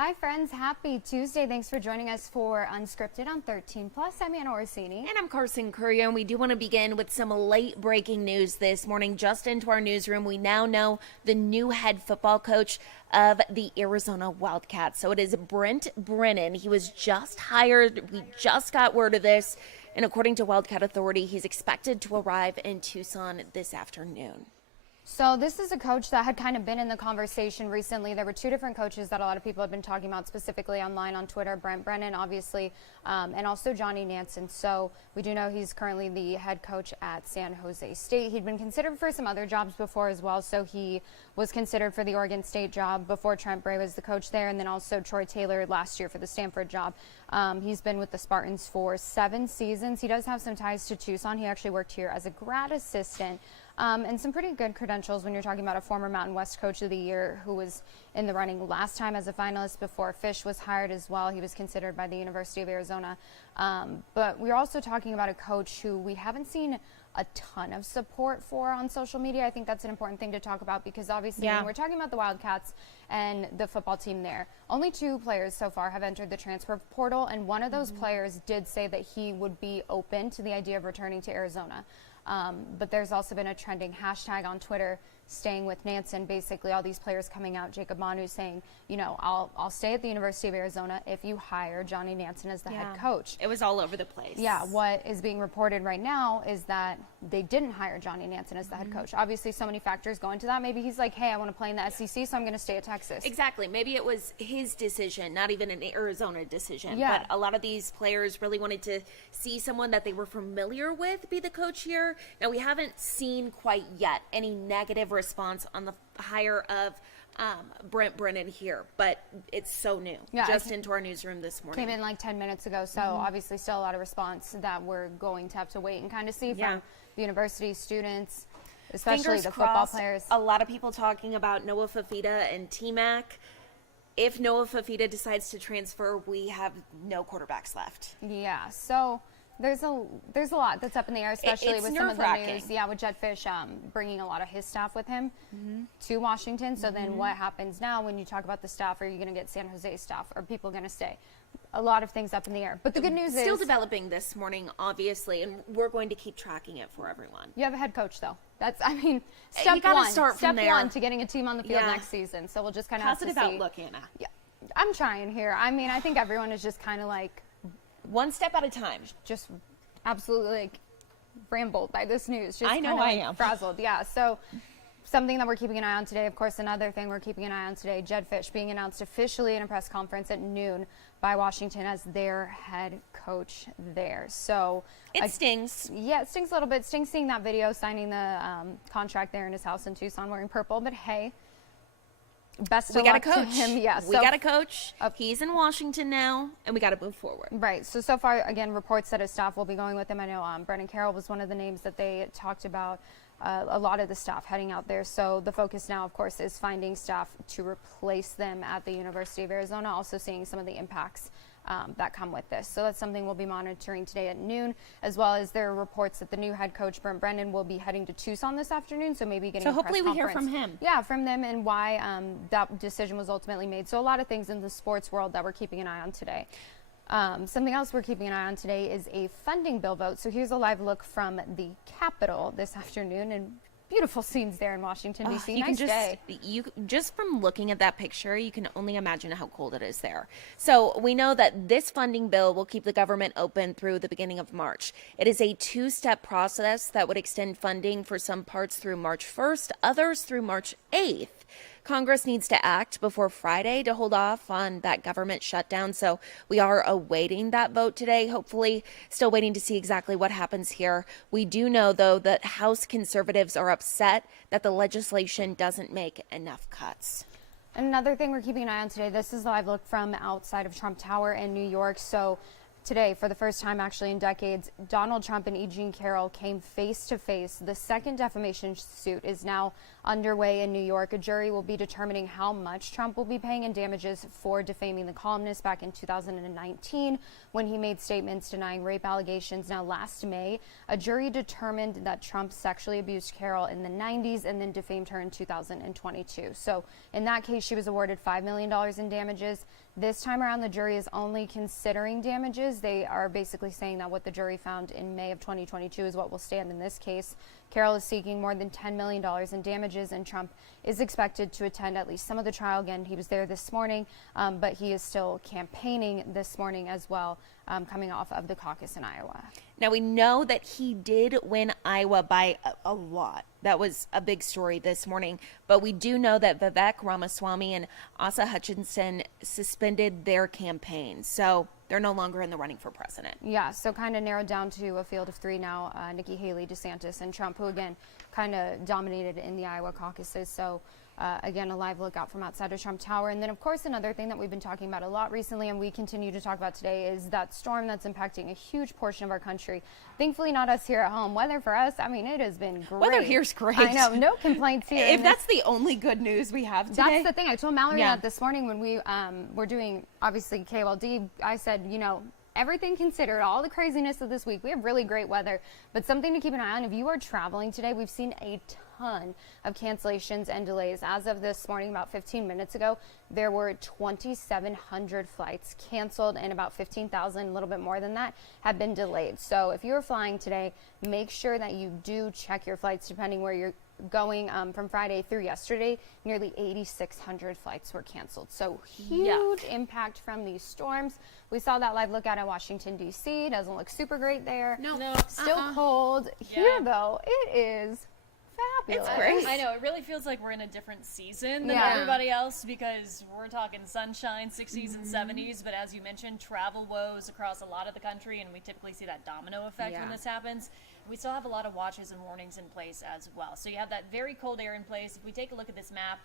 Hi friends, happy Tuesday. Thanks for joining us for Unscripted on 13 Plus. I'm Anna Orsini. And I'm Carson Currier, and we do want to begin with some late breaking news this morning. Just into our newsroom, we now know the new head football coach of the Arizona Wildcats. So it is Brent Brennan. He was just hired. We just got word of this. And according to Wildcat Authority, he's expected to arrive in Tucson this afternoon. So this is a coach that had kind of been in the conversation recently. There were two different coaches that a lot of people have been talking about specifically online on Twitter. Brent Brennan, obviously, and also Johnny Nansen. So we do know he's currently the head coach at San Jose State. He'd been considered for some other jobs before as well. So he was considered for the Oregon State job before Trent Bray was the coach there, and then also Troy Taylor last year for the Stanford job. He's been with the Spartans for 7 seasons. He does have some ties to Tucson. He actually worked here as a grad assistant. And some pretty good credentials when you're talking about a former Mountain West Coach of the Year who was in the running last time as a finalist before Fish was hired as well. He was considered by the University of Arizona. But we're also talking about a coach who we haven't seen a ton of support for on social media. I think that's an important thing to talk about because obviously when we're talking about the Wildcats and the football team there, only 2 players so far have entered the transfer portal, and one of those players did say that he would be open to the idea of returning to Arizona. But there's also been a trending hashtag on Twitter, staying with Nansen. Basically, all these players coming out, Jacob Manu saying, you know, I'll stay at the University of Arizona if you hire Johnny Nansen as the head coach. It was all over the place. Yeah, what is being reported right now is that they didn't hire Johnny Nansen as the head coach. Obviously, so many factors go into that. Maybe he's like, hey, I want to play in the SEC, so I'm going to stay at Texas. Exactly. Maybe it was his decision, not even an Arizona decision. Yeah. But a lot of these players really wanted to see someone that they were familiar with be the coach here. Now, we haven't seen quite yet any negative response on the hire of Brent Brennan here, but it's so new. Yeah, just into our newsroom this morning. Came in like 10 minutes ago, so obviously still a lot of response that we're going to have to wait and kind of see from the university students, especially Fingers the crossed. football players. A lot of people talking about Noah Fafita and T-Mac. If Noah Fafita decides to transfer, we have no quarterbacks left. Yeah, so there's a lot that's up in the air, especially It's with some of the nerve-wracking. news. Yeah, with Jed Fish bringing a lot of his staff with him to Washington. So then what happens now when you talk about the staff? Are you going to get San Jose staff? Are people going to stay? A lot of things up in the air. But the good news is Still developing this morning, obviously, and we're going to keep tracking it for everyone. you have a head coach, though. That's, I mean, step You gotta one. start step from there. one to getting a team on the field Yeah. next season. So we'll just kind of have to see. Positive outlook, Anna. Yeah, I'm trying here. I mean, I think everyone is just kind of like One step at a time. just absolutely like rambled by this news. Just I know kinda, I like, am. frazzled. Yeah. So something that we're keeping an eye on today. Of course, another thing we're keeping an eye on today, Jed Fish being announced officially in a press conference at noon by Washington as their head coach there. So It stings. yeah, it stings a little bit. Stings seeing that video, signing the contract there in his house in Tucson wearing purple. But hey, best We of got a luck to coach. him. Yeah, We got a coach. He's in Washington now, and we got to move forward. Right. So far, again, reports that his staff will be going with him. I know Brennan Carroll was one of the names that they talked about. A lot of the staff heading out there. So the focus now, of course, is finding staff to replace them at the University of Arizona, also seeing some of the impacts that come with this. So that's something we'll be monitoring today at noon, as well as there are reports that the new head coach, Brent Brennan, will be heading to Tucson this afternoon. So maybe getting So a press hopefully we hear conference. from him. Yeah, from them and why that decision was ultimately made. So a lot of things in the sports world that we're keeping an eye on today. Something else we're keeping an eye on today is a funding bill vote. So here's a live look from the Capitol this afternoon, and beautiful scenes there in Washington, D.C. You Nice can day. just from looking at that picture, you can only imagine how cold it is there. So we know that this funding bill will keep the government open through the beginning of March. It is a 2-step process that would extend funding for some parts through March 1st, others through March 8th. Congress needs to act before Friday to hold off on that government shutdown. So we are awaiting that vote today. Hopefully, still waiting to see exactly what happens here. We do know, though, that House conservatives are upset that the legislation doesn't make enough cuts. And another thing we're keeping an eye on today, this is the live look from outside of Trump Tower in New York. So today, for the first time actually in decades, Donald Trump and E. Jean Carroll came face to face. The second defamation suit is now underway in New York. A jury will be determining how much Trump will be paying in damages for defaming the columnist back in 2019 when he made statements denying rape allegations. Now, last May, a jury determined that Trump sexually abused Carroll in the 90s and then defamed her in 2022. So in that case, she was awarded $5 million in damages. This time around, the jury is only considering damages. They are basically saying that what the jury found in May of 2022 is what will stand in this case. Carroll is seeking more than $10 million in damages, and Trump is expected to attend at least some of the trial. Again, he was there this morning, but he is still campaigning this morning as well, coming off of the caucus in Iowa. Now, we know that he did win Iowa by a lot. That was a big story this morning. But we do know that Vivek Ramaswamy and Asa Hutchinson suspended their campaigns. So they're no longer in the running for president. Yeah, so kind of narrowed down to a field of three now, Nikki Haley, DeSantis, and Trump, who again kind of dominated in the Iowa caucuses. So again, a live lookout from outside of Trump Tower. And then, of course, another thing that we've been talking about a lot recently, and we continue to talk about today, is that storm that's impacting a huge portion of our country. Thankfully, not us here at home. Weather for us, I mean, it has been great. Weather here's great. I know, no complaints here. If that's the only good news we have today. That's the thing. I told Mallory that this morning when we were doing, obviously, KLD. I said, you know, everything considered, all the craziness of this week, we have really great weather. But something to keep an eye on, if you are traveling today, we've seen a ton of cancellations and delays. As of this morning, about 15 minutes ago, there were 2,700 flights canceled, and about 15,000, a little bit more than that, have been delayed. So if you're flying today, make sure that you do check your flights depending where you're going. From Friday through yesterday, nearly 8,600 flights were canceled. So huge impact from these storms. We saw that live look out at Washington, D.C. Doesn't look super great there. No. Still cold. Here, though, it is fabulous. It's great. I know, it really feels like we're in a different season than Yeah. everybody else, because we're talking sunshine, 60s and 70s, but as you mentioned, travel woes across a lot of the country, and we typically see that domino effect when this happens. We still have a lot of watches and warnings in place as well. So you have that very cold air in place. If we take a look at this map,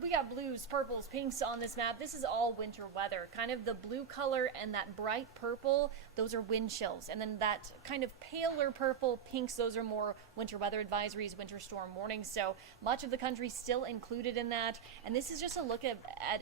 we got blues, purples, pinks on this map. This is all winter weather. Kind of the blue color and that bright purple, those are wind chills. And then that kind of paler purple, pinks, those are more winter weather advisories, winter storm warnings. So much of the country still included in that. And this is just a look at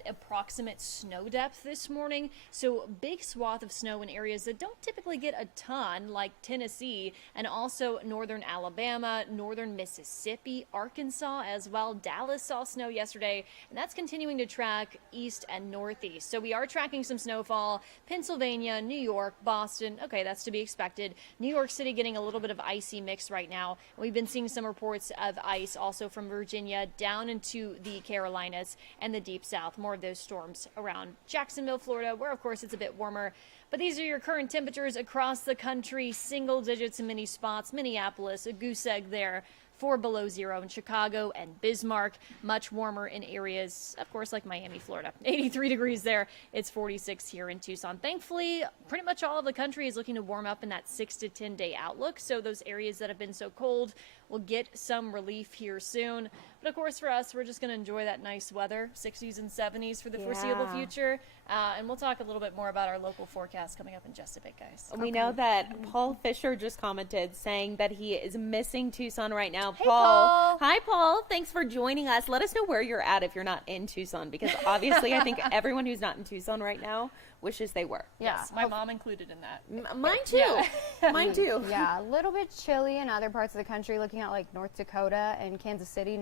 approximate snow depth this morning. So big swath of snow in areas that don't typically get a ton, like Tennessee, and also northern Alabama, northern Mississippi, Arkansas as well. Dallas saw snow yesterday, and that's continuing to track east and northeast. So we are tracking some snowfall. Pennsylvania, New York, Boston, okay, that's to be expected. New York City getting a little bit of icy mix right now. We've been seeing some reports of ice also from Virginia down into the Carolinas and the deep south. More of those storms around Jacksonville, Florida, where of course it's a bit warmer. But these are your current temperatures across the country, single digits in many spots. Minneapolis, a goose egg there. 4 below zero in Chicago and Bismarck. Much warmer in areas, of course, like Miami, Florida. 83 degrees there. It's 46 here in Tucson. Thankfully, pretty much all of the country is looking to warm up in that 6 to 10 day outlook. So those areas that have been so cold will get some relief here soon. But of course, for us, we're just going to enjoy that nice weather, 60s and 70s for the foreseeable future. And we'll talk a little bit more about our local forecast coming up in just a bit, guys. We know that Paul Fisher just commented saying that he is missing Tucson right now. Hey, Paul. Hi, Paul. Thanks for joining us. Let us know where you're at if you're not in Tucson, because obviously I think everyone who's not in Tucson right now wishes they were. Yeah. Yes, my mom included in that. Mine too. Yeah. Mine too. Yeah, a little bit chilly in other parts of the country, looking at like North Dakota and Kansas City.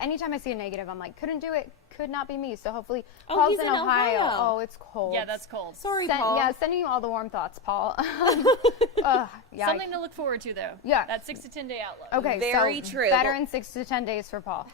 Anytime I see a negative, I'm like, couldn't do it, could not be me. So hopefully Paul's he's in Ohio. Oh, it's cold. Yeah, that's cold. Sorry, Paul. Yeah, sending you all the warm thoughts, Paul. Yeah, Something to look forward to, though. Yeah. That 6 to 10 day outlook. Okay, Very so true. better in 6 to 10 days for Paul.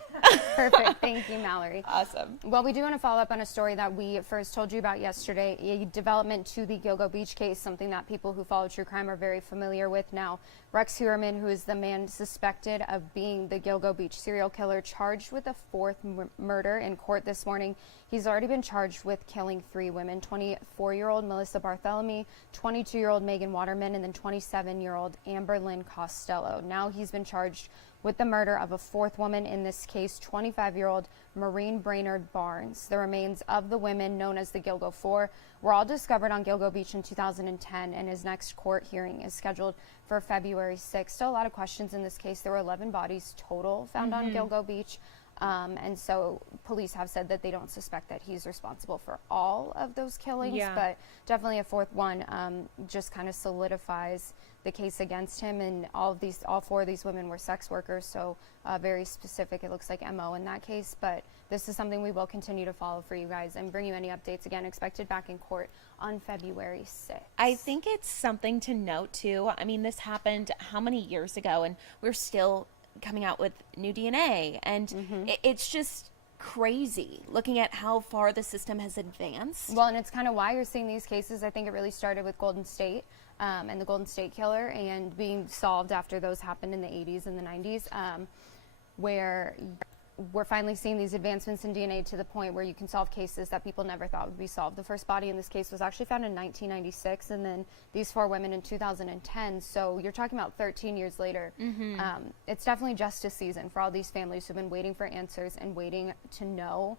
Perfect. Thank you, Mallory. Awesome. Well, we do want to follow up on a story that we first told you about yesterday, a development to the Gilgo Beach case, something that people who follow true crime are very familiar with now. Rex Heuermann, who is the man suspected of being the Gilgo Beach serial killer, charged with a fourth murder in court this morning. He's already been charged with killing 3 women, 24-year-old Melissa Barthelemy, 22-year-old Megan Waterman, and then 27-year-old Amber Lynn Costello. Now he's been charged with the murder of a 4th woman, in this case 25-year-old Maureen Brainerd Barnes. The remains of the women, known as the Gilgo Four, were all discovered on Gilgo Beach in 2010, and his next court hearing is scheduled for February 6th. Still a lot of questions in this case. There were 11 bodies total found on Gilgo Beach. And so police have said that they don't suspect that he's responsible for all of those killings, but definitely a fourth one just kind of solidifies the case against him. And all 4 of these women were sex workers, so very specific, it looks like, MO in that case. But this is something we will continue to follow for you guys and bring you any updates. Again, expected back in court on February 6th. I think it's something to note, too. I mean, this happened how many years ago, and we're still coming out with new DNA, and it's just crazy looking at how far the system has advanced. Well, and it's kind of why you're seeing these cases. I think it really started with Golden State and the Golden State Killer, and being solved after those happened in the 80s and the 90s, where we're finally seeing these advancements in DNA to the point where you can solve cases that people never thought would be solved. The first body in this case was actually found in 1996, and then these 4 women in 2010. So you're talking about 13 years later. It's definitely justice season for all these families who've been waiting for answers and waiting to know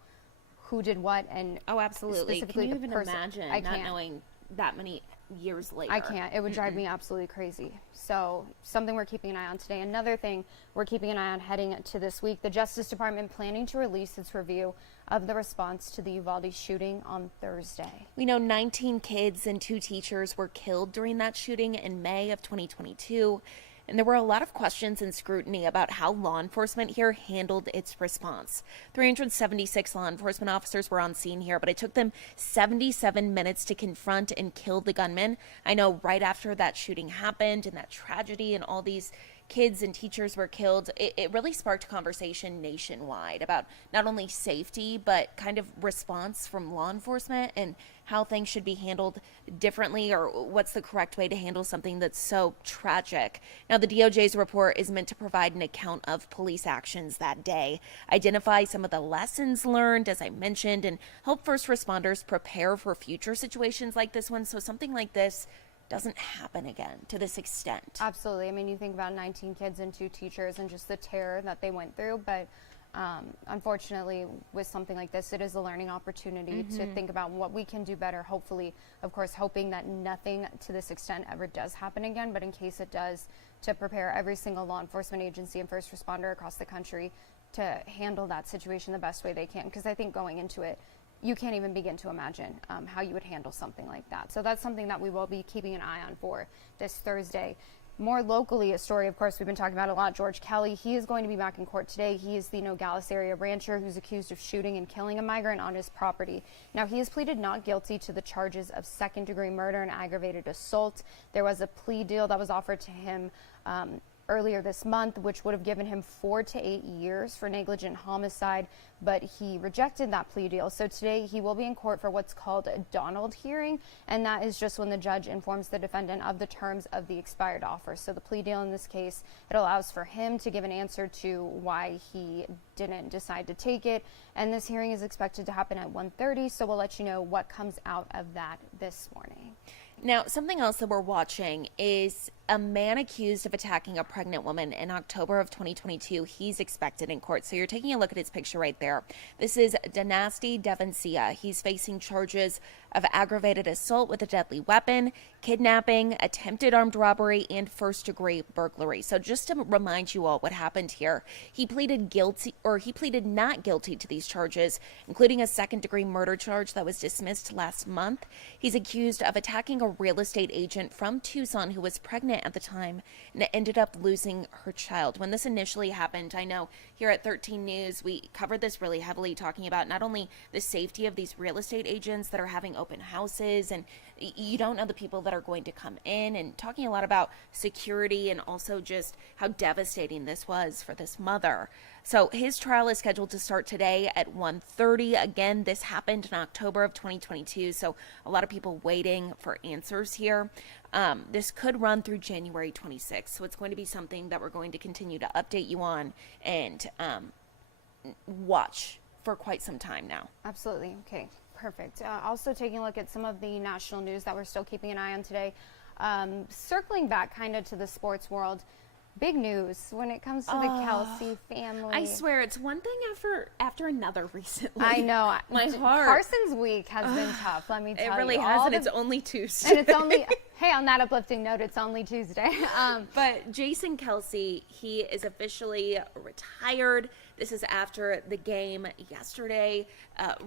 who did what. And absolutely. Specifically, can you even imagine I not can't. knowing that many years later? I can't. It would drive me absolutely crazy. So something we're keeping an eye on today. Another thing we're keeping an eye on heading to this week, the Justice Department planning to release its review of the response to the Uvalde shooting on Thursday. We know 19 kids and 2 teachers were killed during that shooting in May of 2022. And there were a lot of questions and scrutiny about how law enforcement here handled its response. 376 law enforcement officers were on scene here, but it took them 77 minutes to confront and kill the gunman. I know right after that shooting happened and that tragedy and all these kids and teachers were killed, it really sparked conversation nationwide about not only safety, but kind of response from law enforcement and how things should be handled differently, or what's the correct way to handle something that's so tragic. Now, the DOJ's report is meant to provide an account of police actions that day, identify some of the lessons learned, as I mentioned, and help first responders prepare for future situations like this one, so something like this doesn't happen again to this extent. Absolutely. I mean, you think about 19 kids and 2 teachers and just the terror that they went through, but unfortunately, with something like this, it is a learning opportunity to think about what we can do better. Hopefully, of course, hoping that nothing to this extent ever does happen again, but in case it does, to prepare every single law enforcement agency and first responder across the country to handle that situation the best way they can. Because I think going into it, you can't even begin to imagine how you would handle something like that. So that's something that we will be keeping an eye on for this Thursday. More locally, a story, of course, we've been talking about a lot, George Kelly. He is going to be back in court today. He is the Nogales area rancher who's accused of shooting and killing a migrant on his property. Now, he has pleaded not guilty to the charges of second-degree murder and aggravated assault. There was a plea deal that was offered to him earlier this month, which would have given him 4 to 8 years for negligent homicide, but he rejected that plea deal. So today he will be in court for what's called a Donald hearing, and that is just when the judge informs the defendant of the terms of the expired offer. So the plea deal in this case, it allows for him to give an answer to why he didn't decide to take it, and this hearing is expected to happen at 1:30, so we'll let you know what comes out of that this morning. Now, something else that we're watching is a man accused of attacking a pregnant woman in October of 2022. He's expected in court. So you're taking a look at his picture right there. This is Dynasty Devancia. He's facing charges of aggravated assault with a deadly weapon, kidnapping, attempted armed robbery, and first-degree burglary. So just to remind you all what happened here, he pleaded not guilty to these charges, including a second-degree murder charge that was dismissed last month. He's accused of attacking a real estate agent from Tucson who was pregnant at the time and ended up losing her child. When this initially happened, I know here at 13 News, we covered this really heavily, talking about not only the safety of these real estate agents that are having open houses, and you don't know the people that are going to come in, and talking a lot about security and also just how devastating this was for this mother. So his trial is scheduled to start today at 1:30. Again, this happened in October of 2022, so a lot of people waiting for answers here. This could run through January 26th, so it's going to be something that we're going to continue to update you on and watch for quite some time now. Absolutely. Okay, perfect. Also taking a look at some of the national news that we're still keeping an eye on today. Circling back kind of to the sports world, big news when it comes to the Kelsey family. I swear, it's one thing after another recently. I know. My heart. Carson's week has been tough, let me tell you. It really has, and it's only Tuesday. And it's only, hey, on that uplifting note, it's only Tuesday. But Jason Kelsey, he is officially retired. This is after the game yesterday.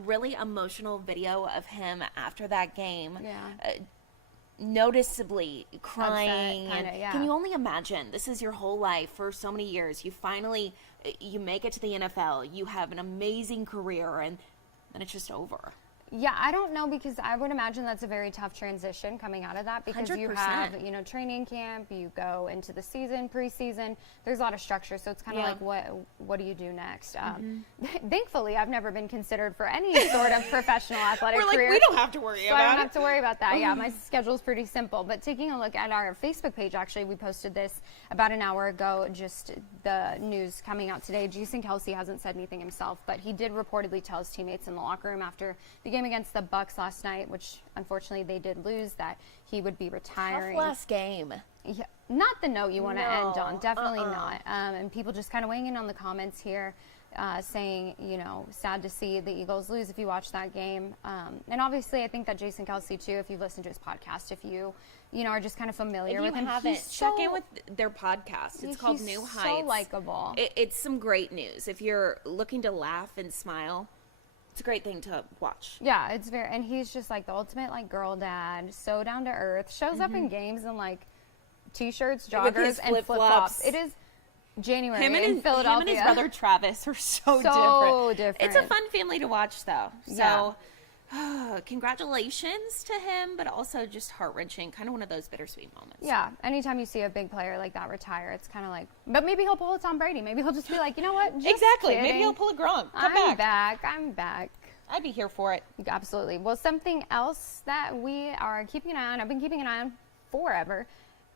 Really emotional video of him after that game. Yeah. Noticeably crying. Upset, kinda, yeah. Can you only imagine? This is your whole life for so many years. You make it to the NFL. You have an amazing career, and then it's just over. Yeah, I don't know, because I would imagine that's a very tough transition coming out of that, because you 100%. have, training camp, you go into the season, preseason, there's a lot of structure, so it's kind of like, what do you do next? Thankfully, I've never been considered for any sort of professional athletic career. We don't have to worry so I don't have to worry about that. Yeah, my schedule's pretty simple. But taking a look at our Facebook page, actually, we posted this about an hour ago, just the news coming out today. Jason Kelsey hasn't said anything himself, but he did reportedly tell his teammates in the locker room after the game against the Bucks last night, which unfortunately they did lose, that he would be retiring. Tough last game. Yeah, not the note you want to end on. Definitely not. And people just kind of weighing in on the comments here, saying, sad to see the Eagles lose if you watch that game. And obviously, I think that Jason Kelsey, too, if you've listened to his podcast, if you are just kind of familiar with him. If you haven't, check in with their podcast. It's called New Heights. So likable. It's some great news. If you're looking to laugh and smile, it's a great thing to watch. Yeah, it's very, and he's just like the ultimate girl dad, so down to earth. Shows up in games in t-shirts, joggers, and flip-flops. It is January in Philadelphia. Him and his brother Travis are so different. It's a fun family to watch, though. So, congratulations to him, but also just heart-wrenching, kind of one of those bittersweet moments. Yeah, anytime you see a big player like that retire, it's kind of like, but maybe he'll pull a Tom Brady. Maybe he'll just be like, you know what? Just exactly. kidding. Maybe he'll pull a Gronk. I'm back. I'd be here for it. Absolutely. Well, something else that we are keeping an eye on, I've been keeping an eye on forever,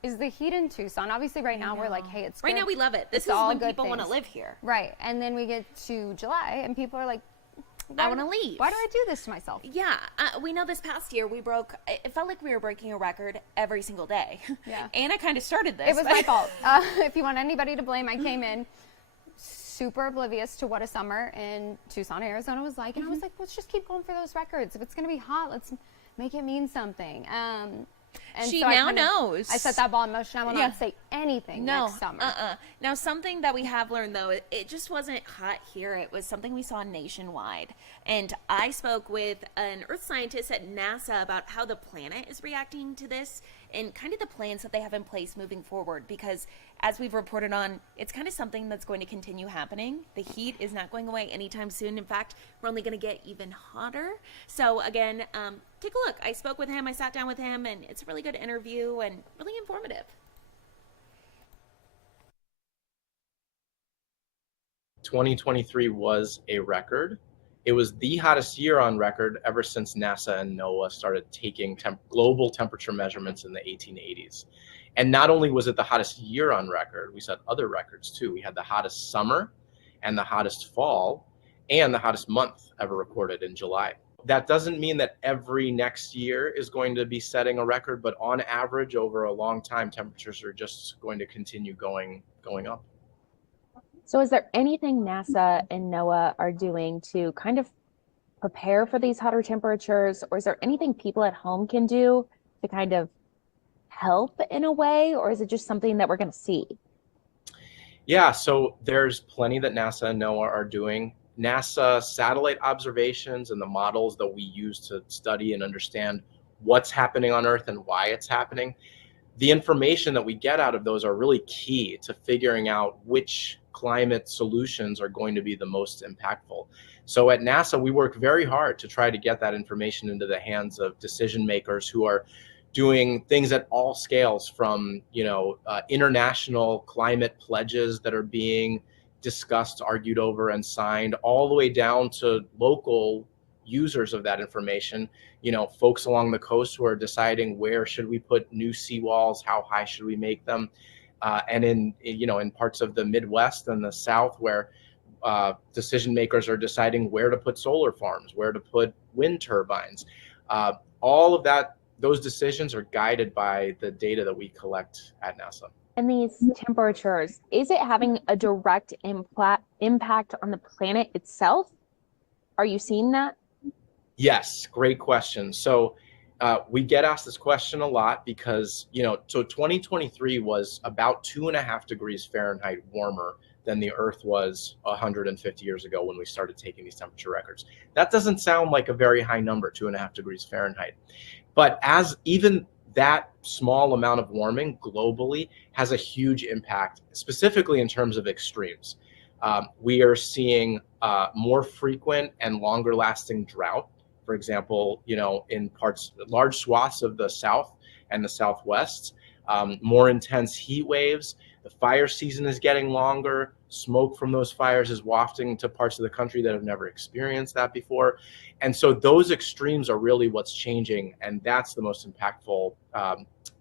is the heat in Tucson. Obviously, right now, we're like, hey, it's right good. now we love it. This is all when good people want to things. live here. Right. And then we get to July, and people are like, I want to leave. Why do I do this to myself? Yeah. We know this past year it felt like we were breaking a record every single day. Yeah. Anna kind of started this. It was my fault. If you want anybody to blame, I came in super oblivious to what a summer in Tucson, Arizona was like. And I was like, let's just keep going for those records. If it's going to be hot, let's make it mean something. And she so now knows. I set that ball in motion. I will not say anything next summer. Now, something that we have learned, though, it just wasn't hot here. It was something we saw nationwide. And I spoke with an earth scientist at NASA about how the planet is reacting to this and kind of the plans that they have in place moving forward. Because as we've reported on, it's kind of something that's going to continue happening. The heat is not going away anytime soon. In fact, we're only going to get even hotter. So again, take a look. I spoke with him. I sat down with him, and it's a really good interview and really informative. 2023 was a record. It was the hottest year on record ever since NASA and NOAA started taking global temperature measurements in the 1880s. And not only was it the hottest year on record, we set other records too. We had the hottest summer and the hottest fall and the hottest month ever recorded in July. That doesn't mean that every next year is going to be setting a record, but on average, over a long time, temperatures are just going to continue going up. So is there anything NASA and NOAA are doing to kind of prepare for these hotter temperatures, or is there anything people at home can do to kind of help in a way, or is it just something that we're going to see? Yeah, so there's plenty that NASA and NOAA are doing. NASA satellite observations and the models that we use to study and understand what's happening on Earth and why it's happening, the information that we get out of those are really key to figuring out which climate solutions are going to be the most impactful. So at NASA, we work very hard to try to get that information into the hands of decision makers who are doing things at all scales, from international climate pledges that are being discussed, argued over, and signed, all the way down to local users of that information. Folks along the coast who are deciding where should we put new seawalls, how high should we make them, and in parts of the Midwest and the South where decision makers are deciding where to put solar farms, where to put wind turbines. All of that, those decisions are guided by the data that we collect at NASA. and these temperatures, is it having a direct impact on the planet itself? Are you seeing that? Yes, great question. So we get asked this question a lot because, so 2023 was about 2.5 degrees Fahrenheit warmer than the Earth was 150 years ago when we started taking these temperature records. That doesn't sound like a very high number, 2.5 degrees Fahrenheit. But as even that small amount of warming globally has a huge impact, specifically in terms of extremes. We are seeing more frequent and longer lasting drought. For example, in large swaths of the South and the Southwest, more intense heat waves. The fire season is getting longer. Smoke from those fires is wafting to parts of the country that have never experienced that before. And so those extremes are really what's changing. And that's the most impactful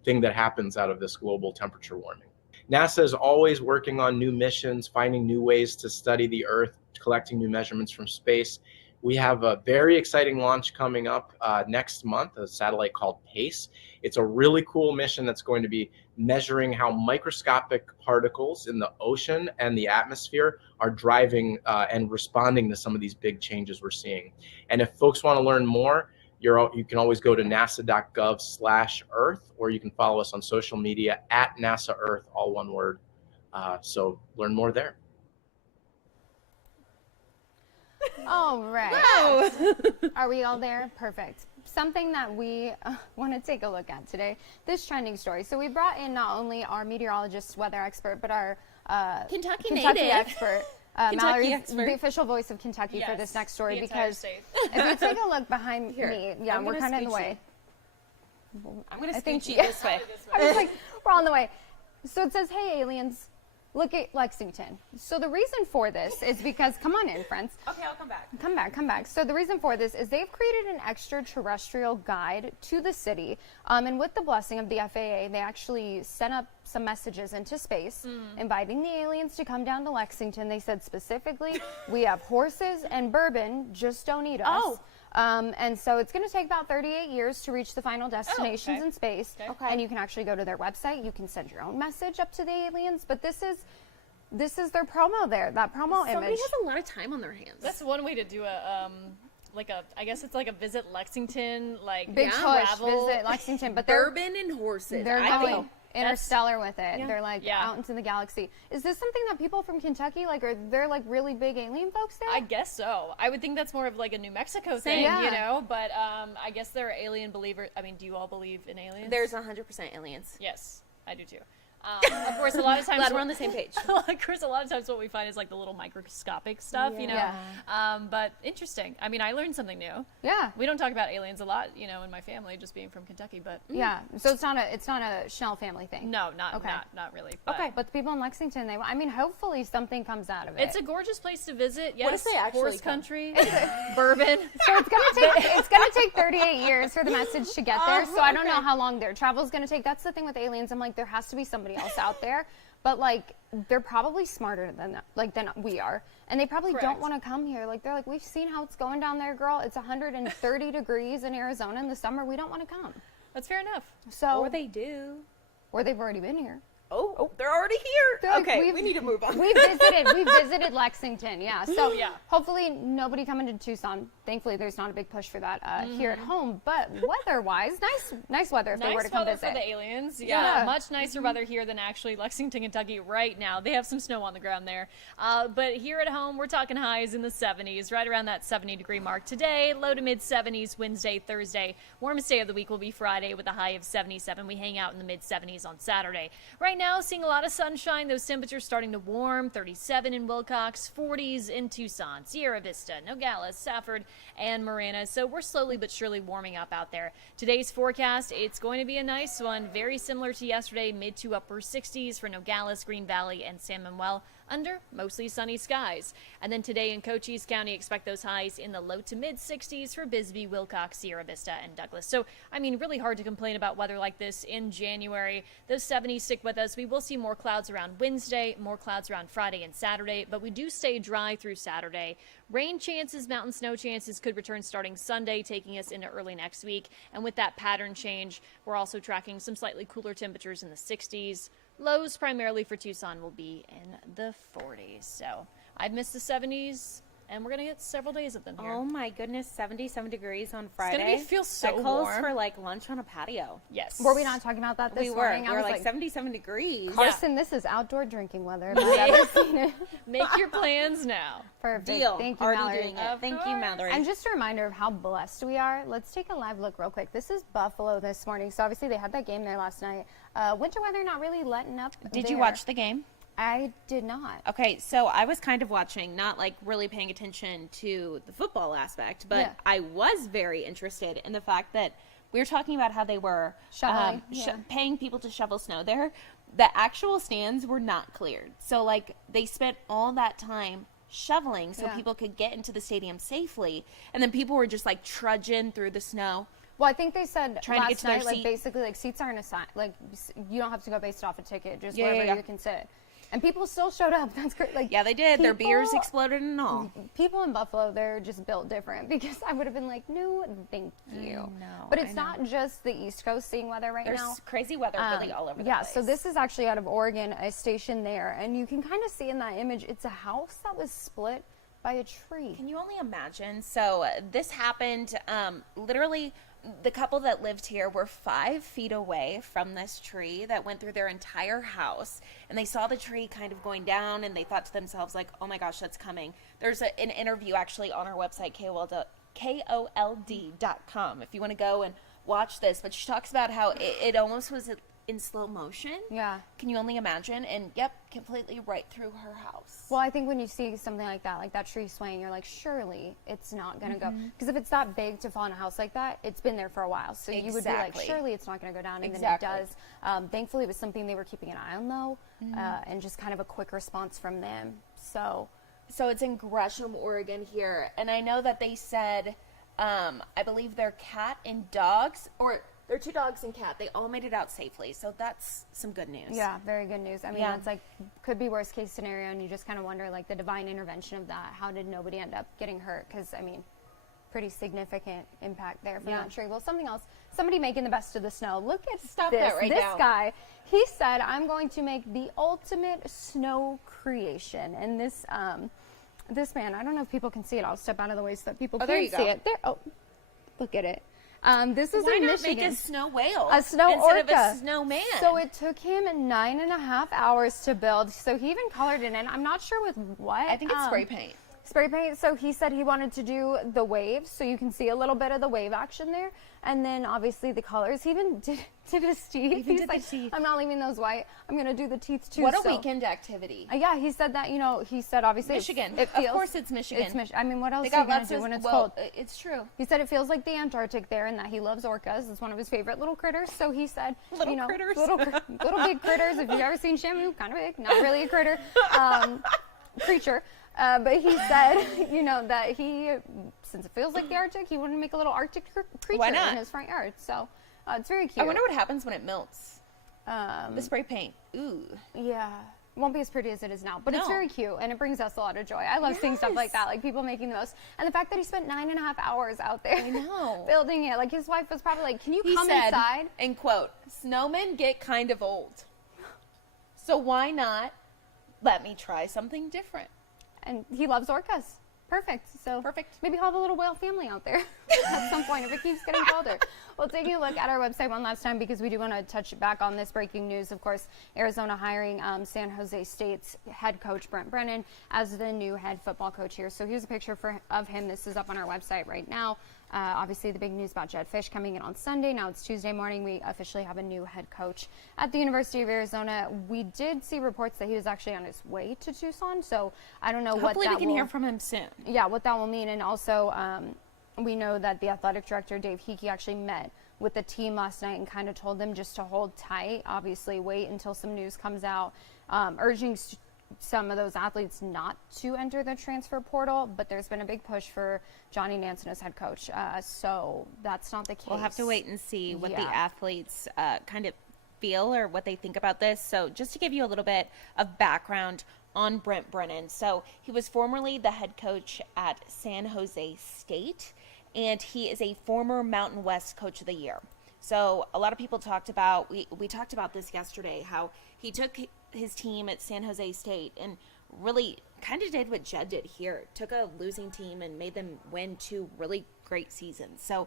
thing that happens out of this global temperature warming. NASA is always working on new missions, finding new ways to study the Earth, collecting new measurements from space. We have a very exciting launch coming up next month, a satellite called PACE. It's a really cool mission that's going to be measuring how microscopic particles in the ocean and the atmosphere are driving and responding to some of these big changes we're seeing. And if folks want to learn more, you can always go to nasa.gov/Earth, or you can follow us on social media at NASA Earth, all one word. So learn more there. All right. Wow. Are we all there? Perfect. Something that we want to take a look at today, this trending story. So we brought in not only our meteorologist, weather expert, but our Kentucky Kentucky native. expert. Mallory's expert. the official voice of Kentucky for this next story, the entire because state. if you take a look behind me, yeah, I'm we're gonna kind of in the scooch way. I'm going to I think scooch you she- this way. I was like, we're on the way. So it says, hey, aliens, look at Lexington. So the reason for this is because, come on in, friends. Okay, I'll come back. Come back. So the reason for this is they've created an extraterrestrial guide to the city. And with the blessing of the FAA, they actually sent up some messages into space, inviting the aliens to come down to Lexington. They said specifically, we have horses and bourbon, just don't eat us. Oh. And so it's going to take about 38 years to reach the final destinations okay. in space. Okay. And you can actually go to their website. You can send your own message up to the aliens. But this is their promo there, that promo Somebody image. has a lot of time on their hands. That's one way to do I guess it's like a visit Lexington, like Big push, travel. visit Lexington. But they're bourbon and horses. they're I going think interstellar with it. Yeah. They're like Yeah. out into the galaxy. Is this something that people from Kentucky are there like really big alien folks there? I guess so. I would think that's more of like a New Mexico thing, Yeah. But I guess they're alien believers. I mean, do you all believe in aliens? there's 100% aliens. Yes, I do too. Of course, a lot of times Glad we're on the same page. of course, a lot of times what we find is like the little microscopic stuff, Yeah. But interesting. I mean, I learned something new. Yeah. We don't talk about aliens a lot, in my family, just being from Kentucky. But Yeah. So it's not a Schnell family thing. no, not Okay. not really. But Okay. But the people in Lexington, hopefully something comes out of it. it's a gorgeous place to visit. Yes, What if they actually horse come? country, bourbon. So it's gonna take 38 years for the message to get there. So I don't know how long their travel is gonna take. That's the thing with aliens. I'm like, there has to be somebody else out there, but like they're probably smarter than we are, and they probably don't Correct. want to come here. Like they're like, we've seen how it's going down there, girl. It's 130 degrees in Arizona in the summer. We don't want to come. That's fair enough. So Or they do. or they've already been here. Oh, they're already here. They're like, Okay, we need to move on. We visited Lexington, yeah. So Yeah. hopefully nobody coming to Tucson. Thankfully, there's not a big push for that here at home. But weather-wise, nice weather if they were to Nice come weather visit. for the aliens. Yeah. Yeah, much nicer weather here than actually Lexington, Kentucky right now. They have some snow on the ground there. But here at home, we're talking highs in the 70s, right around that 70-degree mark today. Low to mid-70s Wednesday, Thursday. Warmest day of the week will be Friday with a high of 77. We hang out in the mid-70s on Saturday. Right now, seeing a lot of sunshine. Those temperatures starting to warm. 37 in Wilcox, 40s in Tucson, Sierra Vista, Nogales, Safford, and Marana. So we're slowly but surely warming up out there. Today's forecast, it's going to be a nice one. Very similar to yesterday, mid to upper 60s for Nogales, Green Valley, and San Manuel. Under mostly sunny skies. And then today in Cochise County, expect those highs in the low to mid 60s for Bisbee, Wilcox, Sierra Vista, and Douglas. So, I mean, really hard to complain about weather like this in January. Those 70s stick with us. We will see more clouds around Wednesday, more clouds around Friday and Saturday, but we do stay dry through Saturday. Rain chances, mountain snow chances could return starting Sunday, taking us into early next week. And with that pattern change, we're also tracking some slightly cooler temperatures in the 60s. Lows primarily for Tucson will be in the 40s. So I've missed the 70s, and we're going to get several days of them here. Oh my goodness, 77 degrees on Friday. It's going to feel so that calls warm. for like lunch on a patio. Yes. Were we not talking about that this morning? We were like 77 degrees. Carson, this is outdoor drinking weather. If I've ever seen it. Make your plans now. Perfect. Deal. Thank you, Already Mallory. doing it. Thank you, Mallory. And just a reminder of how blessed we are. Let's take a live look real quick. This is Buffalo this morning. So obviously they had that game there last night. Winter weather not really letting up. Did you there. watch the game? I did not. Okay, so I was kind of watching, not like really paying attention to the football aspect, but Yeah. I was very interested in the fact that we were talking about how they were Shoveling, yeah. paying people to shovel snow there. The actual stands were not cleared. So, like, they spent all that time shoveling so Yeah. people could get into the stadium safely, and then people were just like trudging through the snow. Well, I think they said Trying to get last to their night, like seat. basically, like seats aren't assigned. Like you don't have to go based off a ticket, just Yeah, wherever yeah. you can sit. And people still showed up. That's great. Like Yeah, they did. Their beers people- exploded and all. People in Buffalo, they're just built different because I would have been like, no, thank you. know, But I it's know. not just the East Coast seeing weather right There's now. crazy weather really all over the Yeah, place. so this is actually out of Oregon, a station there. And you can kind of see in that image, it's a house that was split by a tree. Can you only imagine? So this happened literally. The couple that lived here were 5 feet away from this tree that went through their entire house, and they saw the tree kind of going down, and they thought to themselves like, oh my gosh, that's coming. There's an interview actually on our website, KOLD.com, if you want to go and watch this. But she talks about how it almost was in slow motion. Yeah. Can you only imagine? And yep, completely right through her house. Well, I think when you see something like that tree swaying, you're like, surely it's not going to go. Because if it's that big to fall in a house like that, it's been there for a while. So you would be like, Exactly. surely it's not going to go down. And Exactly. then it does. Thankfully, it was something they were keeping an eye on, though, and just kind of a quick response from them. So it's in Gresham, Oregon here. And I know that they said, I believe their cat and dogs, or their 2 dogs and cat, they all made it out safely. So that's some good news. yeah, very good news. I mean, Yeah. it's like, could be worst case scenario, and you just kind of wonder, like, the divine intervention of that. How did nobody end up getting hurt? Because, I mean, pretty significant impact there from Yeah. that tree. Well, something else, somebody making the best of the snow. Look at Stop this. that right this now. guy, he said, I'm going to make the ultimate snow creation. And this man, I don't know if people can see it. I'll step out of the way so that people there can you see go. it. There. Oh, look at it. This is Why in not Michigan. make a snow whale? A snow instead orca. of a snowman? So it took him 9.5 hours to build. So he even colored it in. I'm not sure with what. I think it's spray paint. Spray paint. So he said he wanted to do the waves, so you can see a little bit of the wave action there, and then obviously the colors. He even did his teeth. Even He's did the like, teeth. I'm not leaving those white. I'm gonna do the teeth too. What a So- weekend activity. Yeah, he said that. He said obviously Michigan. It feels, Of course it's Michigan. It's I mean, what else They are you got gonna lots do of, when it's well, cold? it's true. He said it feels like the Antarctic there, and that he loves orcas. It's one of his favorite little critters. So he said, Little critters. little big critters. If you've ever seen Shamu, kind of big, not really a critter, creature. But he said, that he, since it feels like the Arctic, he wanted to make a little Arctic creature Why not? in his front yard. So it's very cute. I wonder what happens when it melts. Um, The spray paint. Ooh. Yeah. It won't be as pretty as it is now, but it's No. very cute, and it brings us a lot of joy. I love seeing stuff like Yes. that, like people making the most. And the fact that he spent 9.5 hours out there know. building it. Like his wife was probably like, can you He come said, inside? and quote, snowmen get kind of old. So why not let me try something different? And he loves orcas. Perfect. So Perfect. maybe he'll have a little whale family out there at some point if it keeps getting colder. Well, taking a look at our website one last time because we do want to touch back on this breaking news. Of course, Arizona hiring San Jose State's head coach Brent Brennan as the new head football coach here. So here's a picture of him. This is up on our website right now. Obviously, the big news about Jed Fish coming in on Sunday. Now it's Tuesday morning. We officially have a new head coach at the University of Arizona. We did see reports that he was actually on his way to Tucson. So I don't know what Hopefully that we can will hear from him soon. yeah, what that will mean. And also, we know that the athletic director, Dave Hickey, actually met with the team last night and kind of told them just to hold tight, obviously wait until some news comes out, urging some of those athletes not to enter the transfer portal. But there's been a big push for Johnny Nansen as head coach. So that's not the case. We'll have to wait and see what the Yeah. athletes kind of feel or what they think about this. So just to give you a little bit of background on Brent Brennan. So he was formerly the head coach at San Jose State, and he is a former Mountain West Coach of the Year. So a lot of people talked about, we talked about this yesterday, how He took his team at San Jose State and really kind of did what Jed did here. Took a losing team and made them win 2 really great seasons. So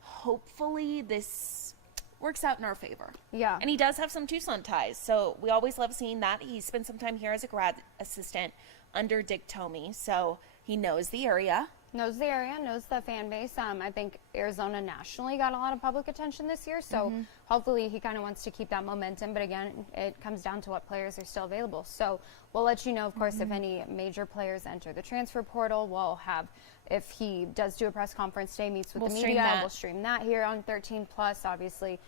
hopefully this works out in our favor. Yeah. And he does have some Tucson ties, so we always love seeing that. He spent some time here as a grad assistant under Dick Tomey, so he knows the area. Knows the area, knows the fan base. I think Arizona nationally got a lot of public attention this year, so hopefully he kind of wants to keep that momentum. But again, it comes down to what players are still available. So we'll let you know, of course, if any major players enter the transfer portal. We'll have, if he does do a press conference today, meets with the media, we'll stream that here on 13 Plus. Obviously,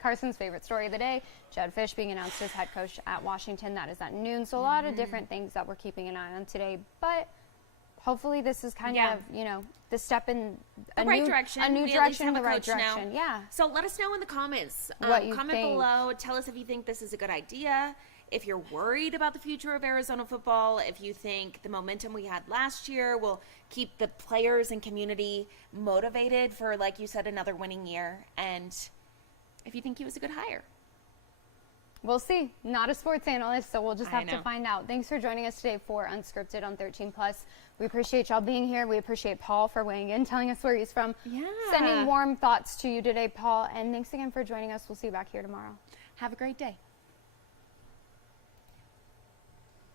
Carson's favorite story of the day, Jed Fish being announced as head coach at Washington. That is at noon. So a lot of different things that we're keeping an eye on today. But hopefully this is kind of, you know, the step in the right direction. A new We at least direction in have the a right coach now. direction. Yeah. So let us know in the comments. What you comment think. below. Tell us if you think this is a good idea. If you're worried about the future of Arizona football, if you think the momentum we had last year will keep the players and community motivated for, like you said, another winning year, and if you think he was a good hire. We'll see. Not a sports analyst, so we'll just I have to know. find out. Thanks for joining us today for Unscripted on 13 Plus. We appreciate y'all being here. We appreciate Paul for weighing in, telling us where he's from. Yeah. Sending warm thoughts to you today, Paul. And thanks again for joining us. We'll see you back here tomorrow. Have a great day.